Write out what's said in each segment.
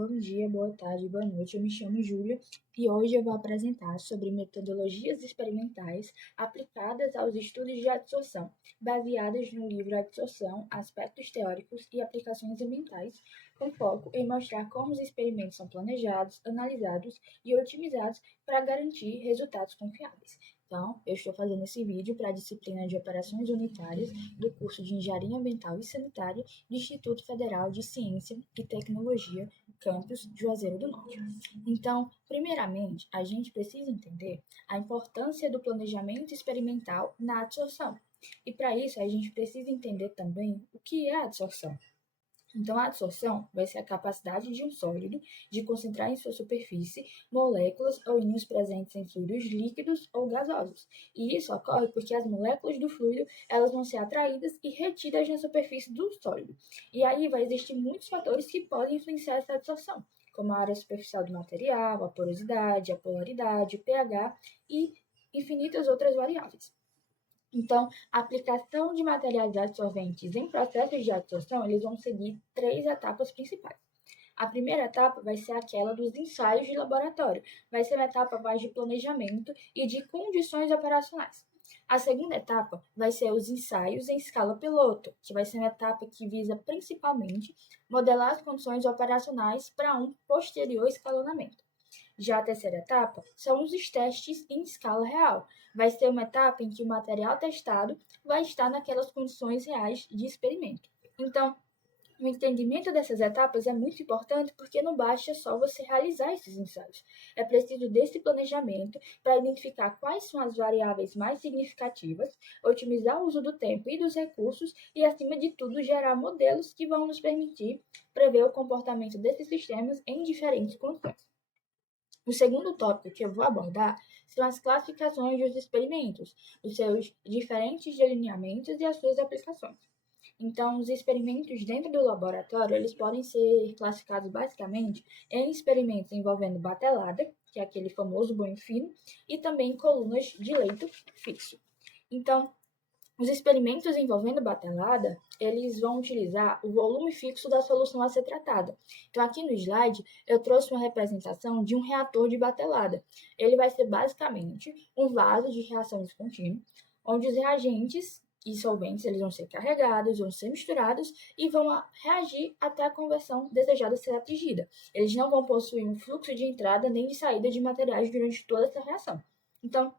bom dia, boa tarde, boa noite. Eu me chamo Júlia e hoje eu vou apresentar sobre metodologias experimentais aplicadas aos estudos de adsorção, baseadas no livro Adsorção, Aspectos Teóricos e Aplicações Ambientais, com foco em mostrar como os experimentos são planejados, analisados e otimizados para garantir resultados confiáveis. Então, eu estou fazendo esse vídeo para a disciplina de Operações Unitárias do curso de Engenharia Ambiental e Sanitária do Instituto Federal de Ciência e Tecnologia, campus Juazeiro do Norte. Então, primeiramente, a gente precisa entender a importância do planejamento experimental na adsorção. E para isso, a gente precisa entender também o que é a adsorção. Então, a adsorção vai ser a capacidade de um sólido de concentrar em sua superfície moléculas ou íons presentes em fluidos líquidos ou gasosos. E isso ocorre porque as moléculas do fluido elas vão ser atraídas e retidas na superfície do sólido. E aí vai existir muitos fatores que podem influenciar essa adsorção, como a área superficial do material, a porosidade, a polaridade, o pH e infinitas outras variáveis. Então, a aplicação de materiais adsorventes em processos de adsorção, eles vão seguir 3 etapas principais. A primeira etapa vai ser aquela dos ensaios de laboratório, vai ser uma etapa mais de planejamento e de condições operacionais. A segunda etapa vai ser os ensaios em escala piloto, que vai ser uma etapa que visa principalmente modelar as condições operacionais para um posterior escalonamento. Já a terceira etapa são os testes em escala real. Vai ser uma etapa em que o material testado vai estar naquelas condições reais de experimento. Então, o entendimento dessas etapas é muito importante porque não basta só você realizar esses ensaios. É preciso desse planejamento para identificar quais são as variáveis mais significativas, otimizar o uso do tempo e dos recursos e, acima de tudo, gerar modelos que vão nos permitir prever o comportamento desses sistemas em diferentes condições. O segundo tópico que eu vou abordar são as classificações dos experimentos, os seus diferentes delineamentos e as suas aplicações. Então, os experimentos dentro do laboratório, eles podem ser classificados basicamente em experimentos envolvendo batelada, que é aquele famoso banho fino, e também colunas de leito fixo. Então, os experimentos envolvendo batelada, eles vão utilizar o volume fixo da solução a ser tratada. Então, aqui no slide, eu trouxe uma representação de um reator de batelada. Ele vai ser basicamente um vaso de reação descontínua, onde os reagentes e solventes eles vão ser carregados, vão ser misturados e vão reagir até a conversão desejada ser atingida. Eles não vão possuir um fluxo de entrada nem de saída de materiais durante toda essa reação. Então,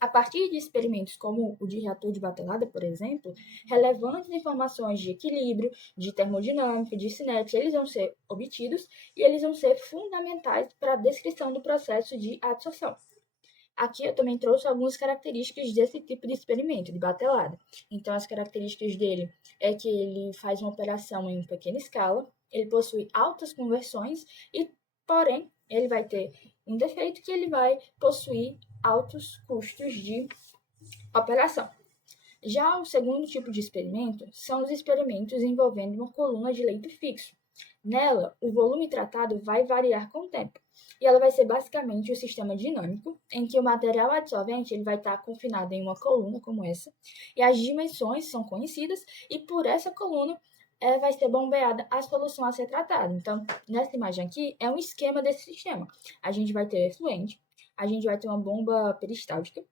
a partir de experimentos como o de reator de batelada, por exemplo, relevantes informações de equilíbrio, de termodinâmica, de cinética, eles vão ser obtidos e eles vão ser fundamentais para a descrição do processo de adsorção. Aqui eu também trouxe algumas características desse tipo de experimento, de batelada. Então, as características dele é que ele faz uma operação em pequena escala, ele possui altas conversões e, porém, ele vai ter um defeito que ele vai possuir altos custos de operação. Já o segundo tipo de experimento são os experimentos envolvendo uma coluna de leito fixo. Nela, o volume tratado vai variar com o tempo, e ela vai ser basicamente um sistema dinâmico, em que o material adsorvente ele vai estar confinado em uma coluna como essa, e as dimensões são conhecidas, e por essa coluna vai ser bombeada a solução a ser tratada. Então, nessa imagem aqui, é um esquema desse sistema. A gente vai ter efluente, a gente vai ter uma bomba peristáltica,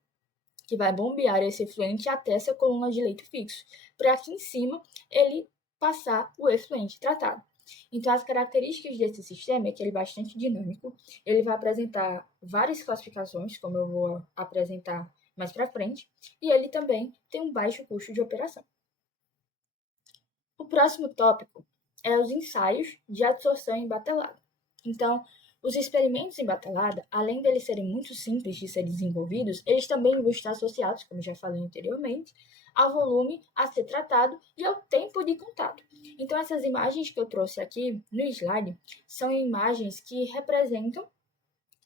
que vai bombear esse efluente até essa coluna de leito fixo, para aqui em cima ele passar o efluente tratado. Então, as características desse sistema é que ele é bastante dinâmico, ele vai apresentar várias classificações, como eu vou apresentar mais para frente, e ele também tem um baixo custo de operação. O próximo tópico é os ensaios de adsorção em batelada. Então, os experimentos em batelada, além de eles serem muito simples de serem desenvolvidos, eles também vão estar associados, como já falei anteriormente, ao volume a ser tratado e ao tempo de contato. Então, essas imagens que eu trouxe aqui no slide são imagens que representam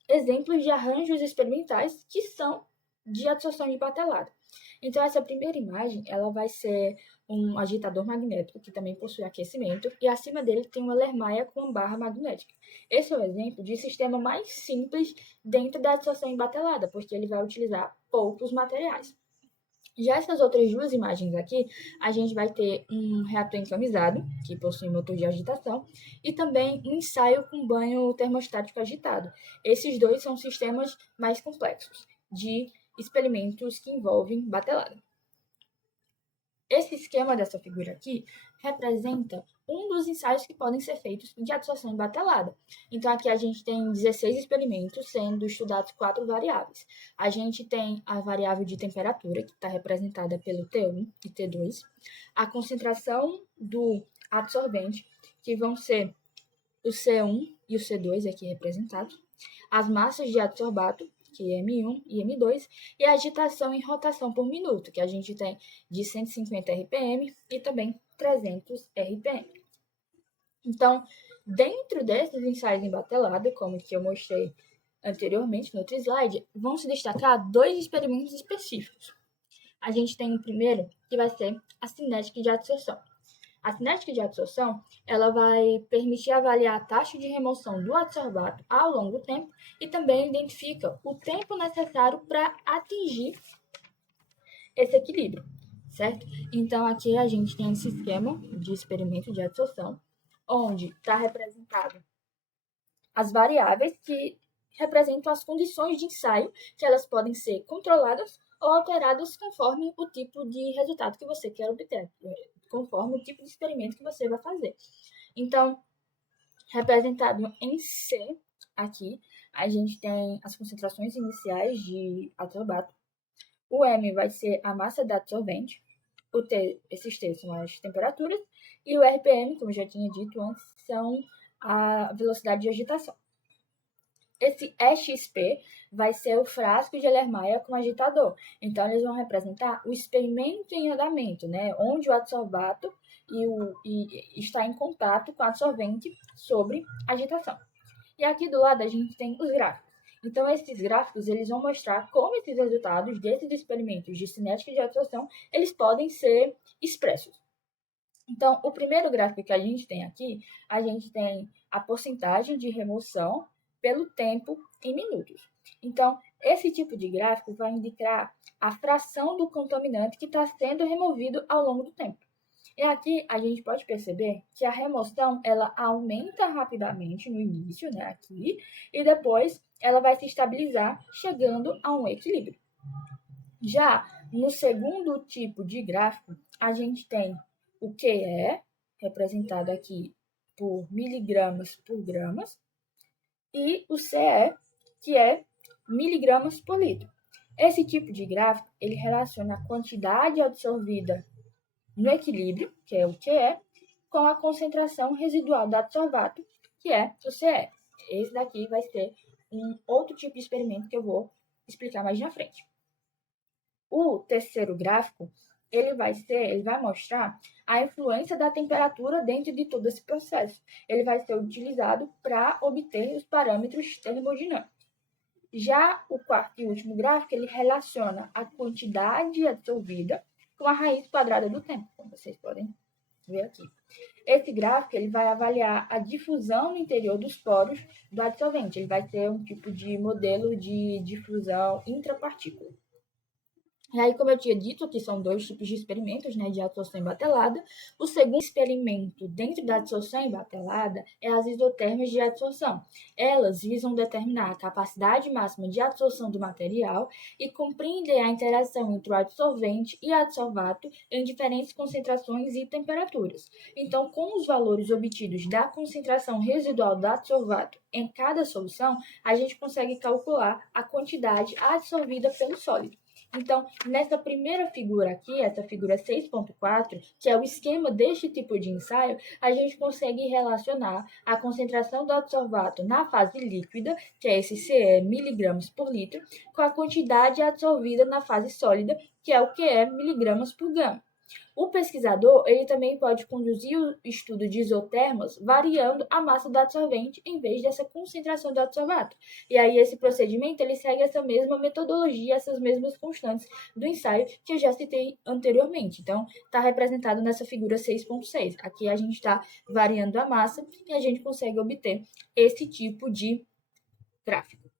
exemplos de arranjos experimentais que são de adsorção de batelada. Então, essa primeira imagem, ela vai ser um agitador magnético, que também possui aquecimento, e acima dele tem uma lermaia com barra magnética. Esse é o exemplo de sistema mais simples dentro da adsorção em batelada, porque ele vai utilizar poucos materiais. Já essas outras duas imagens aqui, a gente vai ter um reator encamisado, que possui motor de agitação, e também um ensaio com banho termostático agitado. Esses dois são sistemas mais complexos de experimentos que envolvem batelada. Esse esquema dessa figura aqui representa um dos ensaios que podem ser feitos de absorção em batelada. Então, aqui a gente tem 16 experimentos, sendo estudados 4 variáveis. A gente tem a variável de temperatura, que está representada pelo T1 e T2, a concentração do absorvente, que vão ser o C1 e o C2 aqui representados, as massas de adsorbato, que é M1 e M2, e a agitação em rotação por minuto, que a gente tem de 150 RPM e também 300 RPM. Então, dentro desses ensaios em batelada, como que eu mostrei anteriormente no outro slide, vão se destacar dois experimentos específicos. A gente tem o primeiro, que vai ser a cinética de adsorção. A cinética de absorção, ela vai permitir avaliar a taxa de remoção do adsorbato ao longo do tempo e também identifica o tempo necessário para atingir esse equilíbrio, certo? Então, aqui a gente tem esse esquema de experimento de absorção, onde está representado as variáveis que representam as condições de ensaio, que elas podem ser controladas ou alteradas conforme o tipo de resultado que você quer obter, conforme o tipo de experimento que você vai fazer. Então, representado em C, aqui, a gente tem as concentrações iniciais de adsorbato. O M vai ser a massa da adsorvente. O T, esses T são as temperaturas. E o RPM, como eu já tinha dito antes, são a velocidade de agitação. Esse EXP vai ser o frasco de Erlenmeyer com agitador. Então, eles vão representar o experimento em andamento, né? Onde o adsorbato está em contato com o adsorvente sobre agitação. E aqui do lado a gente tem os gráficos. Então, esses gráficos eles vão mostrar como esses resultados desses experimentos de cinética de absorção eles podem ser expressos. Então, o primeiro gráfico que a gente tem aqui, a gente tem a porcentagem de remoção pelo tempo em minutos. Então, esse tipo de gráfico vai indicar a fração do contaminante que está sendo removido ao longo do tempo. E aqui a gente pode perceber que a remoção ela aumenta rapidamente no início, né, aqui, e depois ela vai se estabilizar, chegando a um equilíbrio. Já no segundo tipo de gráfico, a gente tem o QE, representado aqui por miligramas por gramas, e o CE, que é miligramas por litro. Esse tipo de gráfico, ele relaciona a quantidade absorvida no equilíbrio, que é o QE, com a concentração residual do adsorbato, que é o CE. Esse daqui vai ser um outro tipo de experimento que eu vou explicar mais na frente. O terceiro gráfico, ele vai mostrar a influência da temperatura dentro de todo esse processo. Ele vai ser utilizado para obter os parâmetros termodinâmicos. Já o quarto e último gráfico, ele relaciona a quantidade absorvida com a raiz quadrada do tempo, como vocês podem ver aqui. Esse gráfico ele vai avaliar a difusão no interior dos poros do adsorvente. Ele vai ter um tipo de modelo de difusão intrapartícula. E aí, como eu tinha dito, aqui são dois tipos de experimentos, né, de adsorção em batelada. O segundo experimento dentro da adsorção em batelada é as isotermas de adsorção. Elas visam determinar a capacidade máxima de absorção do material e compreender a interação entre o adsorvente e adsorbato em diferentes concentrações e temperaturas. Então, com os valores obtidos da concentração residual do adsorbato em cada solução, a gente consegue calcular a quantidade absorvida pelo sólido. Então, nessa primeira figura aqui, essa figura 6.4, que é o esquema deste tipo de ensaio, a gente consegue relacionar a concentração do adsorbato na fase líquida, que é esse CE miligramas por litro, com a quantidade absorvida na fase sólida, que é o QE miligramas por gama. O pesquisador ele também pode conduzir o estudo de isotermas variando a massa do adsorvente em vez dessa concentração do adsorbato. E aí esse procedimento ele segue essa mesma metodologia, essas mesmas constantes do ensaio que eu já citei anteriormente. Então, está representado nessa figura 6.6. Aqui a gente está variando a massa e a gente consegue obter esse tipo de gráfico.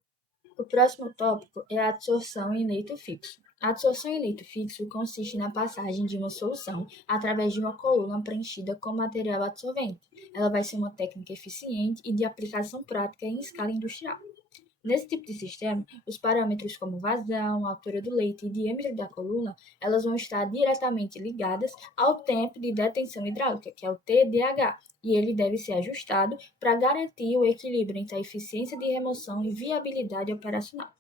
O próximo tópico é a adsorção em leito fixo. A adsorção em leito fixo consiste na passagem de uma solução através de uma coluna preenchida com material adsorvente. Ela vai ser uma técnica eficiente e de aplicação prática em escala industrial. Nesse tipo de sistema, os parâmetros como vazão, altura do leito e diâmetro da coluna, elas vão estar diretamente ligadas ao tempo de detenção hidráulica, que é o TDH, e ele deve ser ajustado para garantir o equilíbrio entre a eficiência de remoção e viabilidade operacional.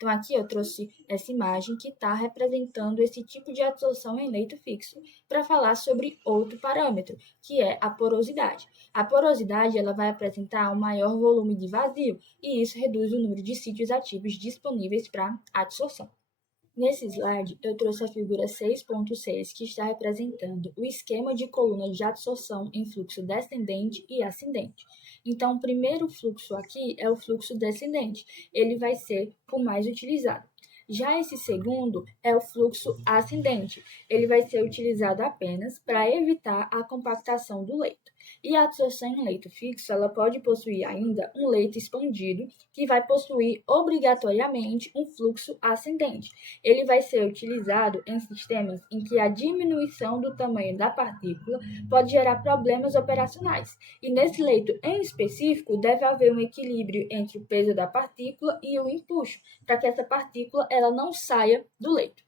Então, aqui eu trouxe essa imagem que está representando esse tipo de adsorção em leito fixo para falar sobre outro parâmetro, que é a porosidade. A porosidade ela vai apresentar um maior volume de vazio e isso reduz o número de sítios ativos disponíveis para adsorção. Nesse slide, eu trouxe a figura 6.6, que está representando o esquema de coluna de adsorção em fluxo descendente e ascendente. Então, o primeiro fluxo aqui é o fluxo descendente, ele vai ser o mais utilizado. Já esse segundo é o fluxo ascendente, ele vai ser utilizado apenas para evitar a compactação do leito. E a adsorção em leito fixo, ela pode possuir ainda um leito expandido, que vai possuir obrigatoriamente um fluxo ascendente. Ele vai ser utilizado em sistemas em que a diminuição do tamanho da partícula pode gerar problemas operacionais. E nesse leito em específico, deve haver um equilíbrio entre o peso da partícula e o empuxo, para que essa partícula ela não saia do leito.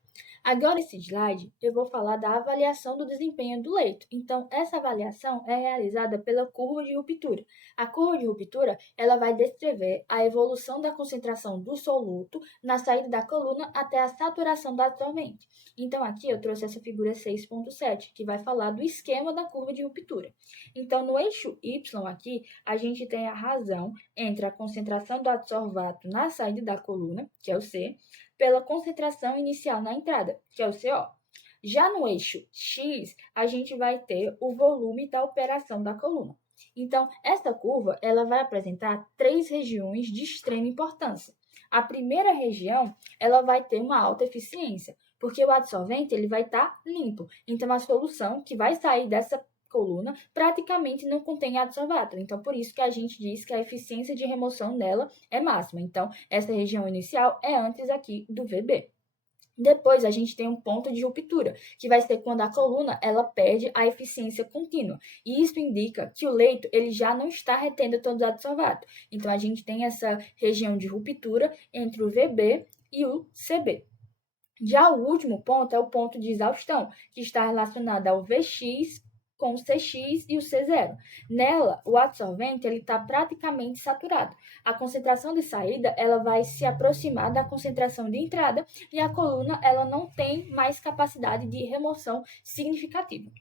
Agora, nesse slide, eu vou falar da avaliação do desempenho do leito. Então, essa avaliação é realizada pela curva de ruptura. A curva de ruptura ela vai descrever a evolução da concentração do soluto na saída da coluna até a saturação da absorvente. Então, aqui eu trouxe essa figura 6.7, que vai falar do esquema da curva de ruptura. Então, no eixo Y aqui, a gente tem a razão entre a concentração do adsorvato na saída da coluna, que é o C, pela concentração inicial na entrada, que é o CO. Já no eixo X, a gente vai ter o volume da operação da coluna. Então, essa curva ela vai apresentar três regiões de extrema importância. A primeira região ela vai ter uma alta eficiência, porque o adsorvente ele vai estar limpo. Então, a solução que vai sair dessa coluna praticamente não contém adsorvato. Então, por isso que a gente diz que a eficiência de remoção dela é máxima. Então, essa região inicial é antes aqui do VB. Depois, a gente tem um ponto de ruptura, que vai ser quando a coluna ela perde a eficiência contínua. E isso indica que o leito ele já não está retendo todo o adsorvato. Então, a gente tem essa região de ruptura entre o VB e o CB. Já o último ponto é o ponto de exaustão, que está relacionado ao VX com o CX e o C0. Nela, o adsorvente está praticamente saturado. A concentração de saída ela vai se aproximar da concentração de entrada e a coluna ela não tem mais capacidade de remoção significativa.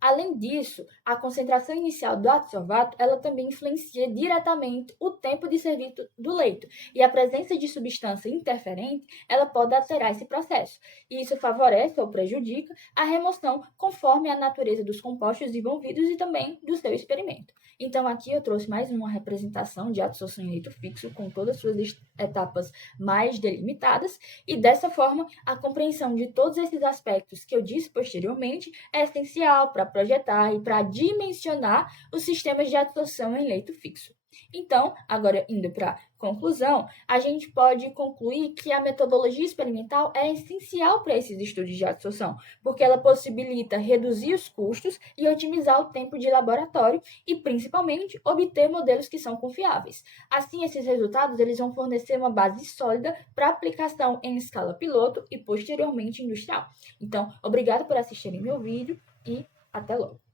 Além disso, a concentração inicial do adsorvato ela também influencia diretamente o tempo de serviço do leito, e a presença de substância interferente ela pode alterar esse processo, e isso favorece ou prejudica a remoção conforme a natureza dos compostos envolvidos e também do seu experimento. Então, aqui eu trouxe mais uma representação de adsorção em leito fixo com todas as suas etapas mais delimitadas, e dessa forma, a compreensão de todos esses aspectos que eu disse posteriormente é essencial para projetar e para dimensionar os sistemas de adsorção em leito fixo. Então, agora indo para a conclusão, a gente pode concluir que a metodologia experimental é essencial para esses estudos de adsorção, porque ela possibilita reduzir os custos e otimizar o tempo de laboratório e, principalmente, obter modelos que são confiáveis. Assim, esses resultados eles vão fornecer uma base sólida para aplicação em escala piloto e, posteriormente, industrial. Então, obrigado por assistirem meu vídeo e até logo!